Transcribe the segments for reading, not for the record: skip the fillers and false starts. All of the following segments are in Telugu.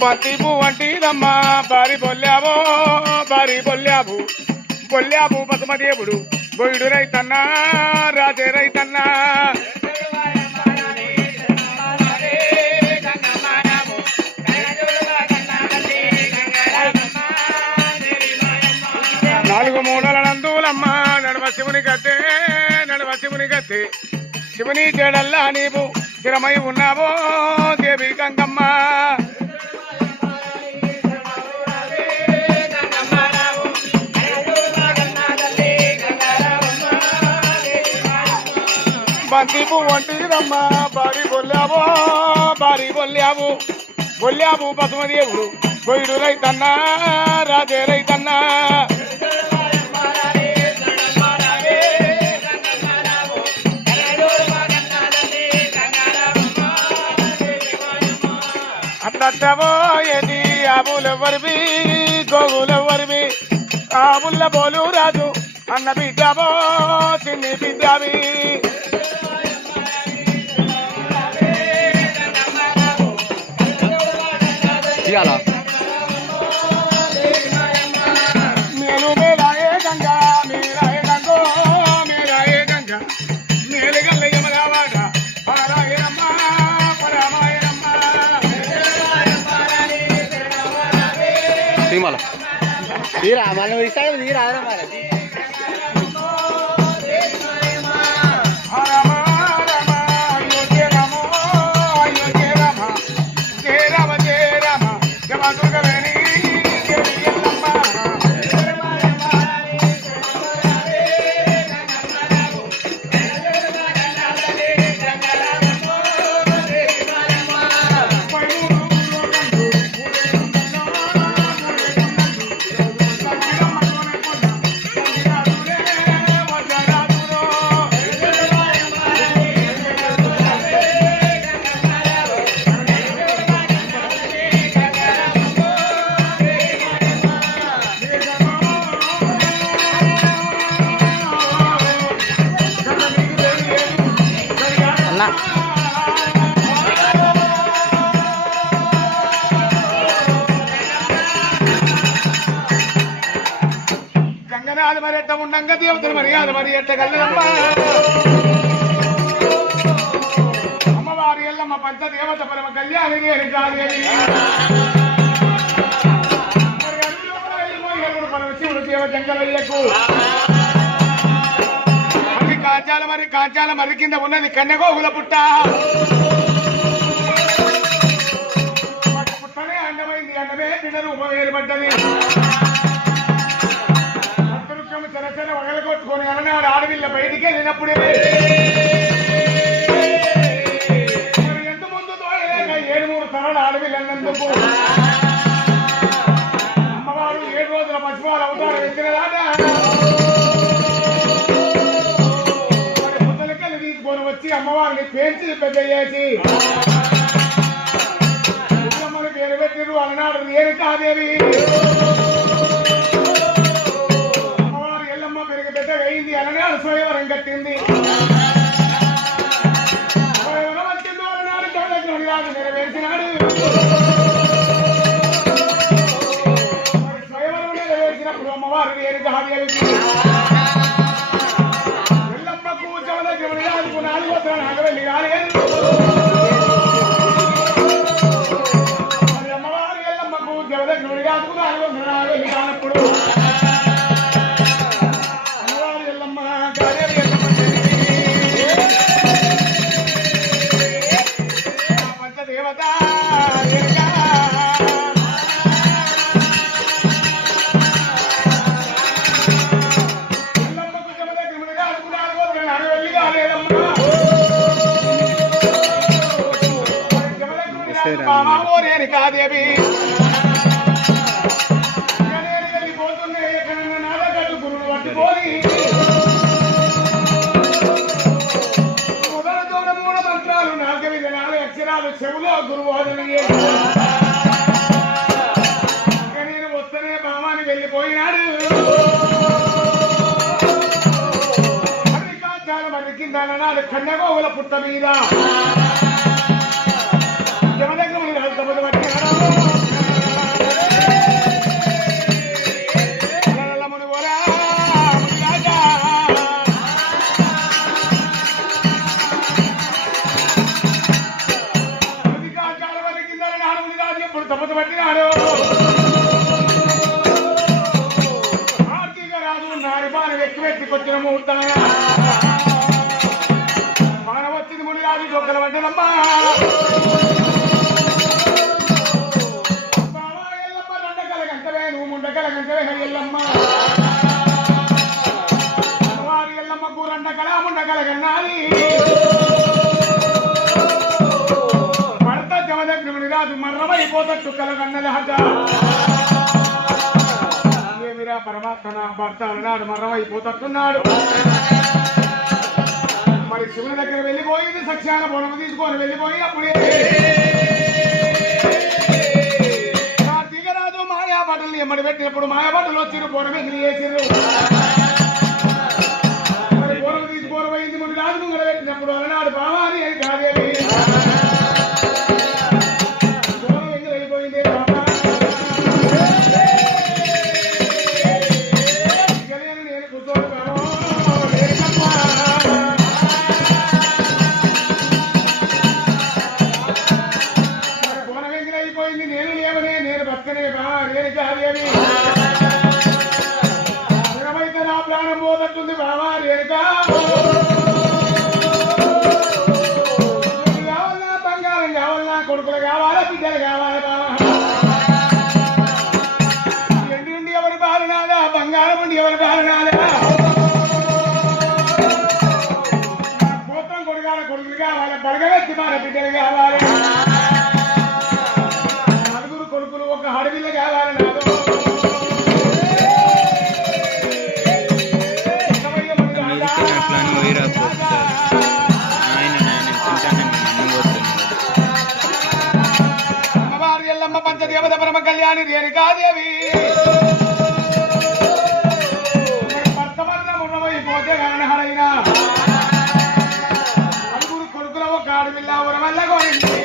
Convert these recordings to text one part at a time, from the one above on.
బతి పువ్వంటిదమ్మా బారి బొల్లావో బారి బొల్లావు బొల్లావు బసుమదేవుడు బొయ్యుడు రైతన్నా రాజే రైతన్నా నాలుగు మూడల నందులమ్మ నడవ శివుని గద్దె శివుని చెడల్లా నీవు స్థిరమై ఉన్నావో దేవి గంగమ్మ బంతి పువ్వంటిదమ్మ బారి బొల్లావు బసుమదేవుడు బొయ్యుడు రైతన్నా రాజే రైతన్నా అట్లవో ఏది ఆవులెవ్వరివి గోగులెవ్వరివి ఆవుల బోలు రాజు అన్న బిడ్డవో చిన్ని బిడ్డవి మేలు మేలాయే గంగా మేలాయే గంగో మేలాయే గంగా మేలు గల్ల యమరావాడ పరాయరమ్మ పరమాయరమ్మ తీరా మళ్ళీ ఇస్తాడు తీరా గంగనాథ మరి ఎట్ట ఉండంగా దేవతలు మర్యాద మరి ఎట్ట కల్లదమ్మా అమ్మవారి ఎల్లమ్మ పంచదేవత పరమ కళ్యాణి శివుడు దేవ జంగలయ్యకు కాచాల మరి కింద ఉన్నది కన్యగోగుల పుట్ట పుట్టనే అండమైంది అండమే తిన రూపం ఏర్పడ్డది చరచర వగలగొట్టుకొని అలనాడు ఆడవిల్ల బయటికి వెళ్ళినప్పుడే ఎంత ముందు తోడలేక 7-3 తరాల ఆడవిల్లన్నందుకు అమ్మవారు 7 రోజుల పశువాలు అవతారం ఎత్తినదాట మరి పుట్టలకెళ్ళి తీసుకొని వచ్చి అమ్మవారిని పేర్చి పెద్ద చేసి అమ్మని పేరు పెట్టిరు అలనాడు రేణుకాదేవి అయింది అలనాడు స్వయంవరం కట్టింది స్వయంవరం వచ్చింది అలనాడు కళ్ళకి రాజు నెరవేర్చినాడు స్వయంవరం నెరవేర్చినప్పుడు అమ్మవారు రేణుకాదేవికి ఎల్లమ్మకు చవదగ్రమని రాజుకు 4వ తరానికి వెళ్ళి రాలేదు మరి అమ్మవారు ఎల్లమ్మకు చవదగ్రమని రాజుకు 4వ తరానికి వెళ్ళి రానప్పుడు రేణుకాదేవి వెళ్ళిపోతున్నాయి ఎక్కడన్నా నాదగట్టు గురువులు పట్టుకొని మొదలతో 3 మంత్రాలు 4 అక్షరాలు చెవులో గురుబోధన నేను వస్తేనే భావాన్ని వెళ్ళిపోయినాడు చాలా మంది కింద నాడు కన్నగోవుల పుట్ట మీద అది చొక్కల పడ్డదమ్మా బాబా ఎల్లమ్మ దండకల గంటవే నువ్వు ముండకల గంటవే ఎల్లమ్మ అమ్మవారి ఎల్లమ్మకు రండకల ముండకల గన్నాలి భర్త జమదగ్ని రాజు మర్రమైపోతట్టు కల గన్నల హజ ఏమిరా పరమాత్మ నా భర్త అన్నాడు మర్రమైపోతట్టున్నాడు మరి శివుని దగ్గర వెళ్ళిపోయింది సత్యాన బోనము తీసుకొని వెళ్ళిపోయినప్పుడే దిగరాజు మాయా బట్టలు ఎమ్మడి పెట్టినప్పుడు మాయా బట్టలు వచ్చిరు బోనం ఎగిరి వేసిర్రు మరి బోనము తీసుకొని పోయింది ముందు రాజు ముంగడ పెట్టినప్పుడు అలనాడు బావాని అని కాదేవి బోనం ఎగిరి అయిపోయింది నేను కూర్చోడు నేను లేవనే నేను భక్తనే బా నేను కాదేవి నిజమైతే నా ప్రాణం పోతట్టుంది బావా రేణుకా కావాలన్నా బంగారం కావాలన్నా కొడుకులు కావాలా బిడ్డలు కావాలా బావా ఎండి నుండి ఎవరి బాలనాదా బంగారం నుండి ఎవరి బాలనాదా గోత్రం కొడుకాల కొడుకులు కావాలా బడగవెత్తి మన బిడ్డలు కావాలి కొడుకులు ఒక అడవిలో కావాలి నాదో అమ్మవారి ఎల్లమ్మ పంచదేవత పరమ కళ్యాణి రేణుకాదేవి భర్తమన్నం ఉన్నమైపోతే గణహరైనా నలుగురు కొడుకుల ఒక అడవిలో ఉరమల్ల కోరింది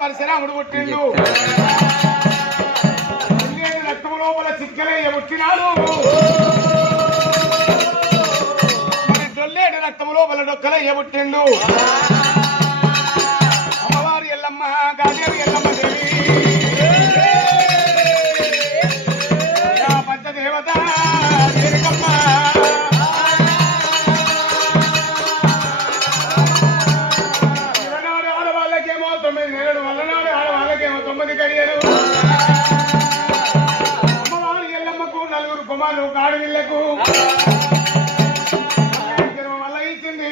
పరశురాముడు పుట్టిండు రక్తం లోపల చిక్కలయ్య పుట్టినాడు మరి డొల్లేడు రక్తం లోపల డొక్కలయ్య పుట్టిండు అమ్మవారి ఎల్లమ్మ గాదేవి ఎల్లమ్మ దేవి పంచదేవత రేణుకమ్మ అమ్మవారి ఎల్లమ్మకు నలుగురు కుమారులు కాడవిళ్లకు వల్ల ఇచ్చింది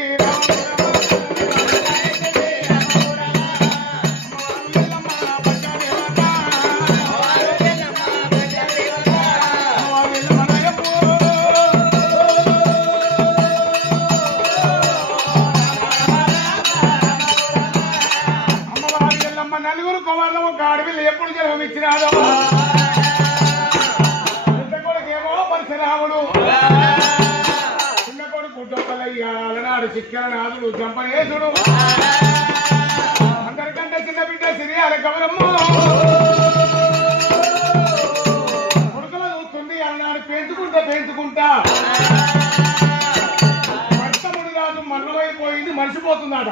అమ్మవారి ఎల్లమ్మ నలుగురు కుమారులు ఒక ఆడవిల్లు ఎప్పుడు జన్మమిచ్చినాదో పెద్ద కొడుకేమో పరశురాముడు చిన్న కొడుకు డొక్కలయ్య అలనాడు చిక్కలనాథుడు జంపనేశుడు అందరికంటే చిన్న బిడ్డ సిరియాల కవరమ్మ కొడుకులు చూస్తుంది అలనాడు పెంచుకుంటా భర్తముడి రాజు మన్నమైపోయింది మర్చిపోతుందట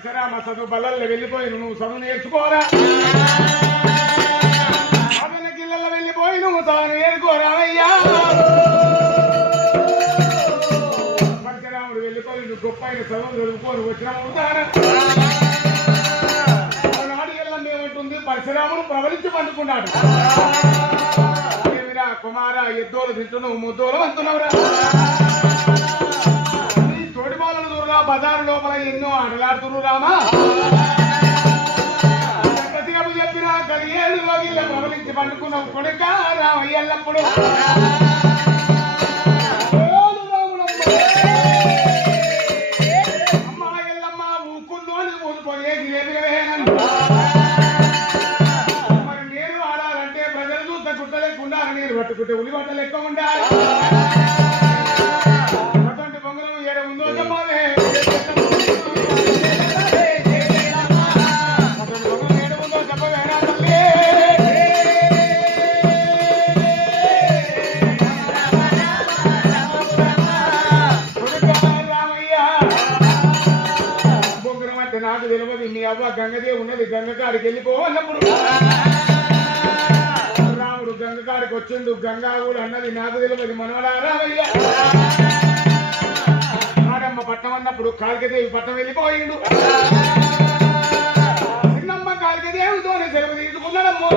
పరశురామ చదువు బల్లల్లో వెళ్ళిపోయి నువ్వు చదువు నేర్చుకోరా గిళ్ళల్లో వెళ్ళిపోయి నువ్వు పరశురాము సాను ఏనుకో రామయ్యా పరశురాముడు వెళ్ళిపోయి గొప్ప అయిన చదువు చదువుకొని వచ్చినాము ఆనాడు ఎల్లం ఏమంటుంది పరశురాముడు ప్రబలించి పండుకున్నాడు ఏమిరా కుమార ఎద్దోలు తింటున్నావు ముద్దోలు అంటున్నావురా నీ తోడి బాలను దూరగా బజారు లోపల ఎన్నో ఆటలాడుతున్నారు రామా చెప్పినా కలిగేడు రోజుల్లో ప్రబలించి పండుకున్నావు కొడుక రామయ్య ఎల్లప్పుడు అమ్మ ఎల్లమ్మ ఊకుందో ఊరుకోలే జిలేబివేనండి మరి నేను ఆడాలంటే ప్రజలు చూస్తే గుట్టలేకుండా నీరు పట్టుకుంటే ఉలి బట్టలు ఎక్కువ ఉండాలి అటువంటి పొంగలం ఏడ ఉందో చెప్పాలి నాకు తెలియదు మీ అవ్వ గంగదే ఉన్నది గంగకాడికి వెళ్ళిపోవన్నప్పుడు రాముడు గంగకాడికి వచ్చిండు గంగా కూడా అన్నది నాకు తెలియదు మనవడా రామయ్య ఆడమ్మ పట్టం అన్నప్పుడు కాళికదేవి పట్టం వెళ్ళిపోయిండు చిన్నమ్మ కాళికదేవితోనే సెలవు తీసుకున్నాడమ్మో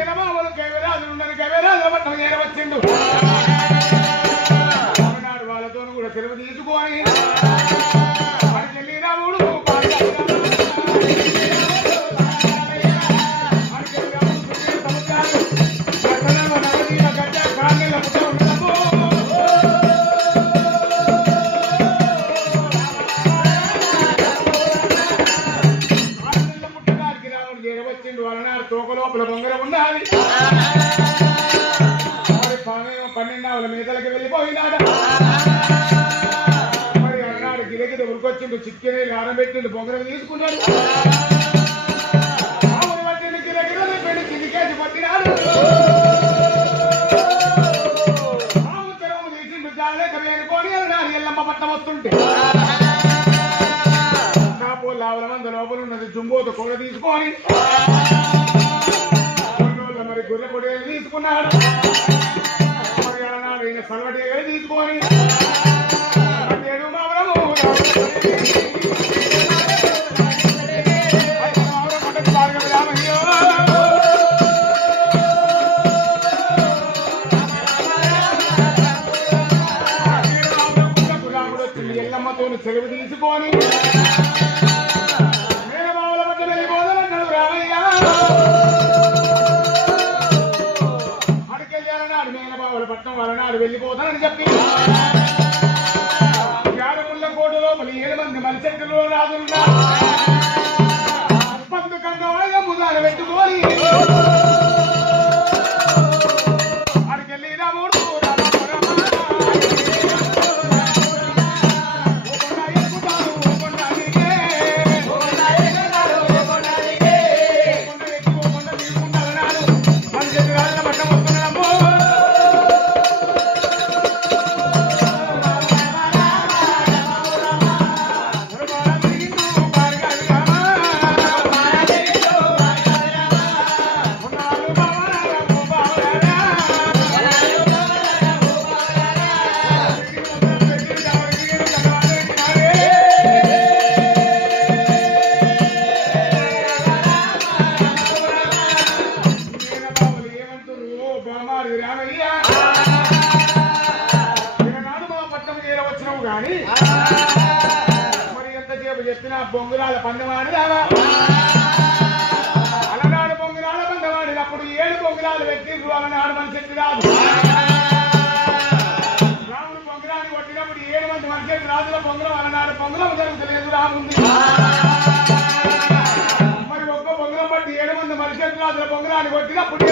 ఏరమామలు కవిరాజులు ఉన్నది కవిరాజుల పట్టం ఏరవచ్చిండు ఆనాడు వాళ్ళతో కూడా సెలవు తీసుకొని తోక లోపల బొంగరం ఉండాలి మరి 12 మీదలకి వెళ్ళిపోయినాడ మరి అన్నాడు గిరగిరి ఉరికొచ్చిండు చిక్కిని ఆరబెట్టిండు బొంగరం తీసుకున్నాడు పట్టిండు గిరగిరి పెళ్లి చిలికేసి పట్టినాడు ఆవు తెరవు తీసిండు జాలేక వేరుకొని అన్నాడు ఎల్లమ్మ పట్టం వస్తుంటే కాపోలు ఆవుల మంది లోపల ఉన్నది జుంబోతో కూర తీసుకొని మరి గుర్రె పొడి తీసుకున్నాడు మరి అన్నాడు ఈయన సలవటి తీసుకొని రాముడు వచ్చింది ఎల్లమ్మతో సెలవు తీసుకొని మేనమావుల మధ్య వెళ్ళిపోదన్నాడు రామయ్య అడికెళ్ళాలన్నాడు మేనమావుల పట్టణం వాళ్ళనాడు వెళ్ళిపోతానని చెప్పి యాదవుల కోట లోపల 7 మంది మనిషెట్టులో రాజులున్నా పందుకంగా వాళ్ళ ముదాలు పెట్టుకొని అడికెళ్ళి రాముడు మరి ఎంతసేపు చెప్పినా బొంగురాల పందెమాడిదావా అలనాడు బొంగురాల పందెమాడినప్పుడు 7 బొంగురాలు పెట్టిండ్రు అలనాడు మనిషి రాదు రాముడు బొంగురాన్ని కొట్టినప్పుడు 7 మంది మనిషి రాజుల బొంగురం అలనాడు బొంగురం జరుగుతలేదు రాముంది మరి ఒక్క బొంగురం బట్టి 7 మంది మనిషి రాజుల బొంగురాన్ని కొట్టినప్పుడు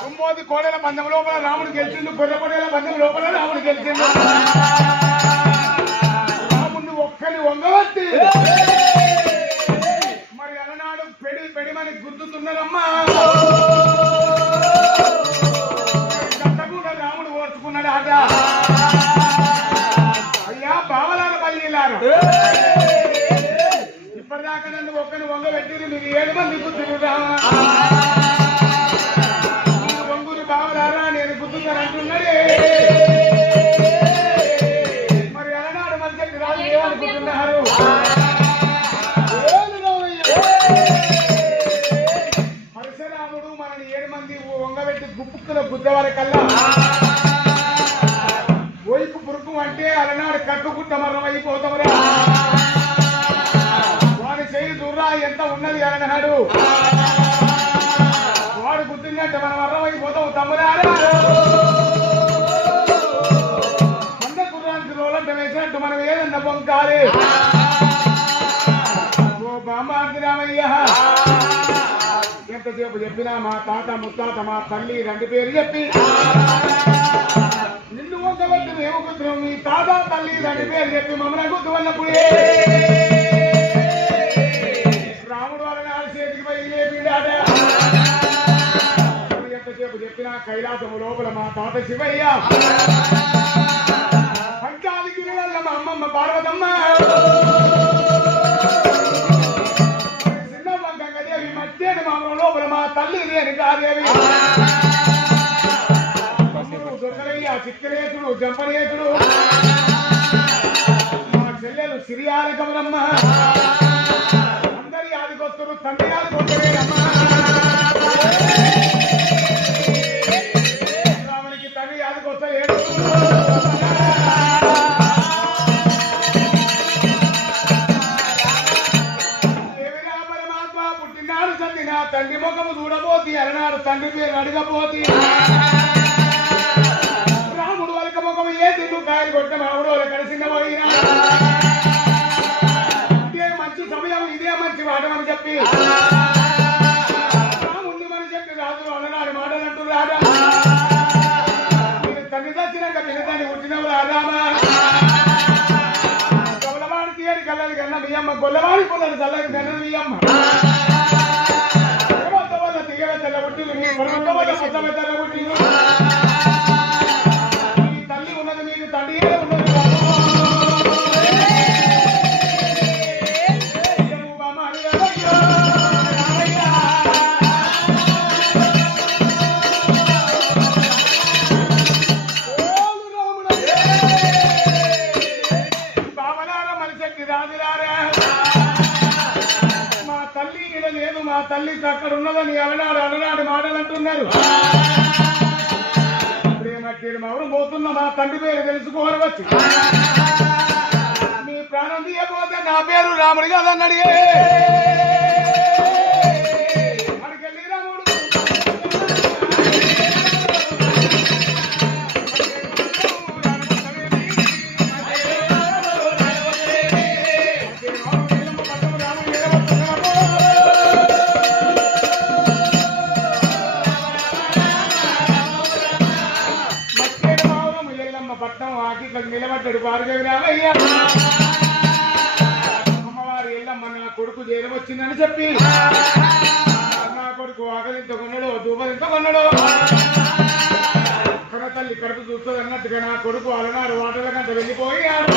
కుంభోది కోడెల పందెం లోపల రాముడు గెలిచిండు గొర్రెపడేల పందెం లోపల రాముడు గెలిచిండు రాముడిని ఒక్కని వంగవట్టి మరి అలనాడు పెడిమని గుర్తుతున్నదమ్మా గుర్తుందని అంటున్నాడే మరి అలనాడు మనిషి రాజు ఏమనుకుంటున్నారు పరశురాముడు మనని 7 మంది వంగబెట్టి గుప్పుక్కుల గుద్దవారి కల్లా ఒయ్యికు పురుకు అంటే అలనాడు కట్టుకుంట మరణం అయిపోతామరా వాడి చేయి దుర్రా ఎంత ఉన్నది అలనాడు వాడు గుర్తుందంటే మనం మరణం అయిపోతాం తమ్ముడారా మంద కుర్రానికి రోలంట వేసినట్టు మనం ఏదన్నా పొంకాలి ఓ బామ్మార్తి రామయ్య ఎంతసేపు చెప్పినా మా తాత ముత్తాత మా తల్లి 2 పేరు చెప్పి నిన్ను వంకబట్టి మేము గుర్తున్నాం మీ తాత తల్లి 2 పేరు చెప్పి మమ్మల్ని గుర్తున్నప్పుడే రాముడు వాళ్ళని ఆ చేతికి పోయి లేపిడాట ఎంతసేపు చెప్పినా కైలాసము లోపల మా తాత శివయ్య పంచాదిగిరి వల్ల మా అమ్మమ్మ పార్వతమ్మ చిన్నమ్మ గంగదేవి మధ్యాహ్న మామూలు లోపల మా తల్లి రేణుకాదేవి దొరకరయ్య చిక్కరేతుడు జంపరేతుడు మా చెల్లెలు సిరియాల కమరమ్మ అందరి ఆదికొస్తుడు తండ్రి ఆదికొట్టలేదమ్మా రామునికి తండ్రి ఆదికొస్తలేడు పరమాత్మ పుట్టినాడు చందిన తండ్రి ముఖము చూడబోతి అలనాడు తండ్రి పేరు అడగబోతి రాముడు వాళ్ళకి ముఖం ఏ తిండు కాయలు కొట్ట మాముడు వాళ్ళ కలిసిన పోయినా ఇదే మంచి సమయం ఇదే మంచి వాటమని చెప్పి రాముడిని మని చెప్పి రాజు అలనాడు మాటలు అంటూ రాడా మీరు తండ్రి తెచ్చినాక పిల్లదాన్ని పుట్టినవు రాదామా గొల్లవాడి తీయడి కళ్ళని కన్నా మీ అమ్మ గొల్లవాడి పొలని చల్లని కన్నా మీ అమ్మ వల్ల తీగ తెల్లబుట్టి వల్ల మొత్తం తెల్లబుట్టి తల్లి ఉన్నది మీకు తండ్రి ఉన్నది బావలారా మనిషి రాజులారా మా తల్లి ఇక్కడ లేదు మా తల్లి అక్కడ ఉన్నదని అలనాడు మాటలు అంటున్నారు ఎవరు పోతున్నా మా తండ్రి పేరు తెలుసుకోవాలి వచ్చి మీ ప్రాణం తీయకపోతే నా పేరు రాముడి కాదన్నాడు అడికెళ్ళి రాముడు పట్నం ఆకిట్లకు నిలబడ్డాడు భార్గవి రామయ్య అమ్మవారు ఎల్లమ్మ నా కొడుకు జైలు వచ్చిందని చెప్పి నా కొడుకు ఆకలింత కొన్నాడు దూపలింత కొన్నాడు కన తల్లి కడుపు చూస్తుంది అన్నట్టుగా నా కొడుకు అలనాడు వాటల కంట వెళ్ళిపోయాడు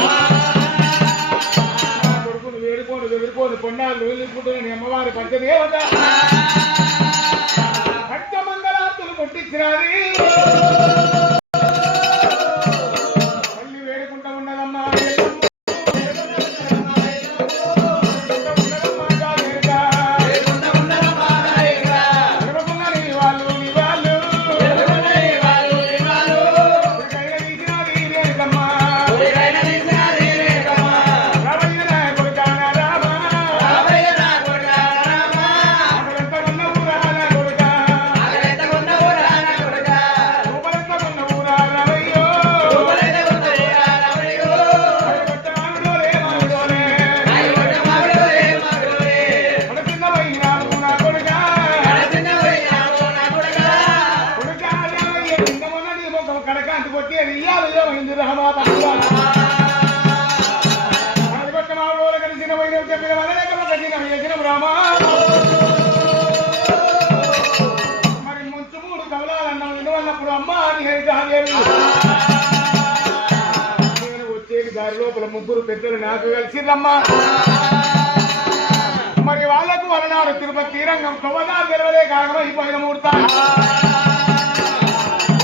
నా కొడుకును వేడుకోను ఎదుర్కోను పొన్నాలు వెళ్ళిపోతుంది అమ్మవారి పంచదేవత పంచమంగళార్తులు కొట్టించినది మరి ముంచు 3 కవలాలన్నావు ఇందువల్లప్పుడు అమ్మ అని నేను వచ్చేది దారి లోపల 3 పెద్దలు నాకు కలిసి రమ్మా మరి వాళ్ళకు వలనాడు తిరుపతి తీరంగం తొవ్వదా తెరవలే కారణమైపోయిన 3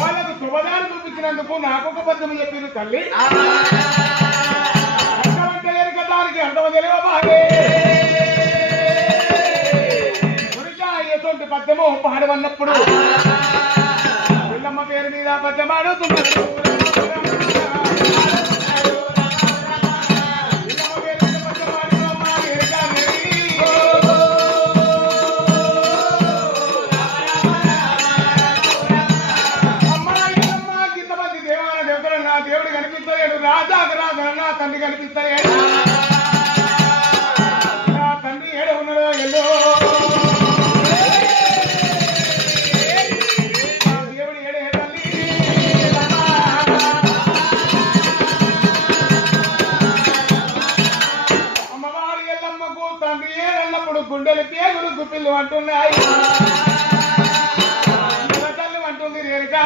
వాళ్ళకు పుట్టినందుకు నాకు ఒక పద్యం చెప్పింది తల్లి. అర్థమంటే ఎరగటానికి అర్థం తెలియబాయే. ఎటువంటి పద్యము పాడవన్నప్పుడు పిల్లమ్మ పేరు మీద పద్యం ఆడుతున్నాడు. దేవుడు కనిపిస్తలేడు, రాజాకు రాజా తండ్రి కనిపిస్తలేడు. నా తండ్రి ఏడ ఉన్నాడో ఎల్లో దేవుడు ఏడే తల్లి. అమ్మవారు ఎల్లమ్మకు తండ్రి ఏడన్నప్పుడు గుండెలు పేగులు గుప్పిళ్ళు అంటున్నాయి. తల్లి అంటుంది రేరుగా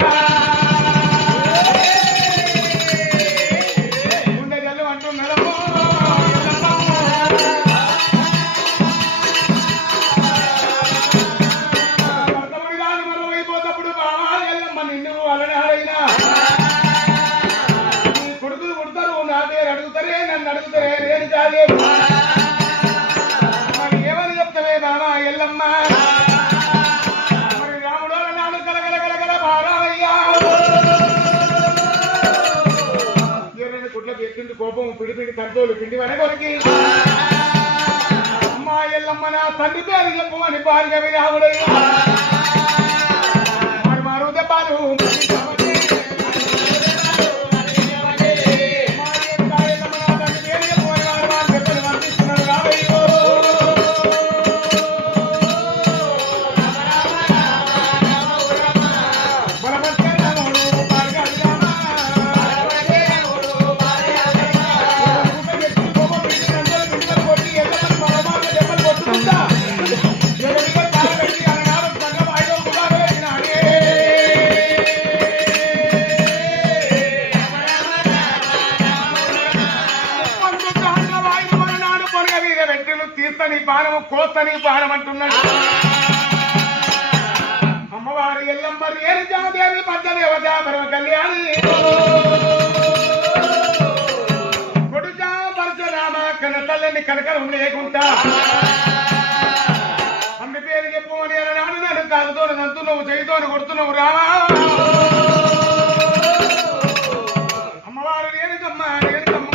కొడుకులు పుడతారు, నా పేరు అడుగుతారే, నన్ను అడుగుతారే, నేను కాదే. మరి ఏమని చెప్తావే బాబా ఎల్లమ్మ? మరి రాముడు నాడు కలగలగలగల బారాయ్యా కుట్ల పెట్టింది కోపం పిడి పిడి తంతోలు పిండి వన కొరికి. అమ్మా ఎల్లమ్మ నా తండ్రి పేరు చెప్పమని భార్గవి రాముడయ్యా. మరి మారు దెబ్బలు కోస్తని పానం అంటున్నాడు. అమ్మవారి ఎల్లమ్మ రేణుదేవి పంచదేవత పరమ కళ్యాణి కొడుచా పరశురామ కన్న తల్లిని కనకరం లేకుండా అమ్మ పేరు చెప్పు అని అన్నాడు. నన్ను కాదుతో నంతున్నావు, చేయితోని కొడుతున్నావు రామా. అమ్మవారు రేణుకమ్మ రేణుకమ్మ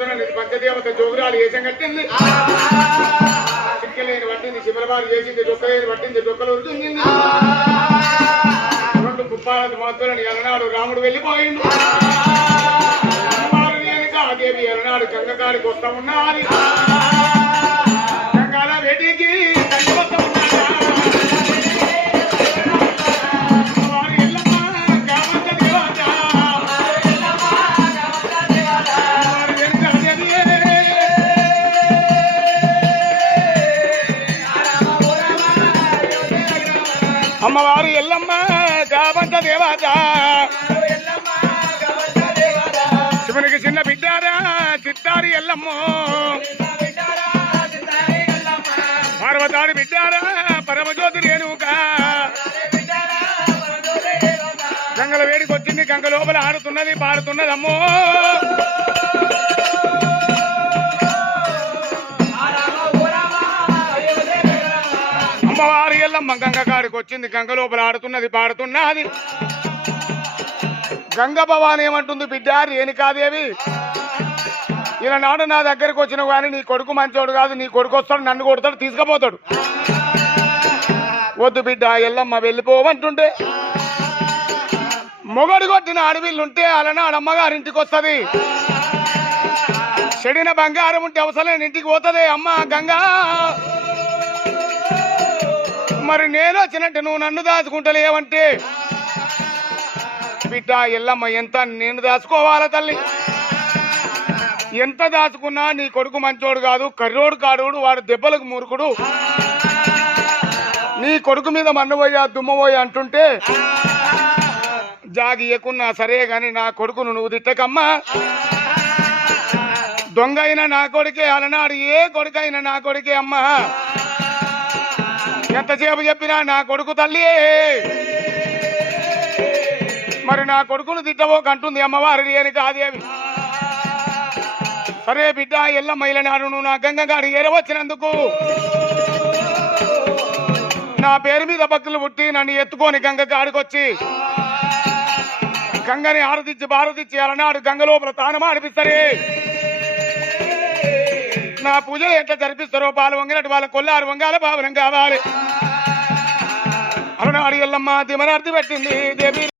పోతున్నా నీకు పంచదేవత జోగురాలు వేషం కట్టింది చిక్కలేని పట్టింది శిబలబారు చేసింది డొక్కలేని పట్టింది డొక్కలు ఉరుతుంగింది రెండు కుప్పాల మాత్రం ఎలనాడు రాముడు వెళ్ళిపోయిండు దేవి ఎలనాడు గంగకాడికి వస్తా ఉన్నది గంగాల వేటికి గంగ వస్తా ఉన్నాడా అమ్మవారు ఎల్లమ్మ జాబంత దేవత శివునికి చిన్న బిడ్డారా చిత్తారి ఎల్లమ్మ పార్వతాడి బిడ్డారా పరమజ్యోతి రేణుక గంగల వేడికి వచ్చింది గంగ లోపల ఆడుతున్నది పాడుతున్నది అమ్మో అమ్మవారి ఎల్లమ్మ గంగ కాడికి వచ్చింది గంగ లోపల ఆడుతున్నది పాడుతున్నది గంగ భవాని ఏమంటుంది బిడ్డ రేణుకాదేవి ఈనాడు నా దగ్గరకు వచ్చిన కానీ నీ కొడుకు మంచోడు కాదు నీ కొడుకు వస్తాడు నన్ను కొడతాడు తీసుకుపోతాడు వద్దు బిడ్డ ఎల్లమ్మ వెళ్ళిపోవంటుంటే మొగడు కొట్టిన అడవిల్లుంటే అలనాడు అమ్మగారింటికి వస్తుంది చెడిన బంగారం ఉంటే అవసరం ఇంటికి పోతుంది అమ్మ గంగా మరి నేను వచ్చినట్టు నువ్వు నన్ను దాచుకుంటలేవంటే బిడ్డ ఎల్లమ్మ ఎంత నేను దాచుకోవాలా తల్లి ఎంత దాచుకున్నా నీ కొడుకు మంచోడు కాదు కర్రోడు కాడోడు వాడు దెబ్బలకు మూర్ఖుడు నీ కొడుకు మీద మన్నుపోయా దుమ్మపోయా అంటుంటే జాగి ఇయ్యకున్నా సరే గాని నా కొడుకును నువ్వు తిట్టకమ్మా దొంగ అయినా నా కొడుకే అలనాడు ఏ కొడుకైనా నా కొడుకే అమ్మా ఎంతసేపు చెప్పినా నా కొడుకు తల్లి మరి నా కొడుకును తిట్టబోకంటుంది అమ్మవారి రేణుకాదేవి సరే బిడ్డ ఎల్లమ్మ ఇలనాడు నువ్వు నా గంగగాడి ఏరవచ్చినందుకు నా పేరు మీద భక్తులు పుట్టి నన్ను ఎత్తుకొని గంగగాడికొచ్చి గంగని ఆరదిచ్చి భారతిచ్చి అలనాడు గంగ లోపల తానం ఆడిపిస్తారే నా పూజలు ఎట్లా జరిపిస్తారో పాలు వంగినట్టు వాళ్ళ కొల్లారు వంగాల పావనం కావాలి అలనాడు ఎల్లమ్మ దిమనార్తి పెట్టింది దేవి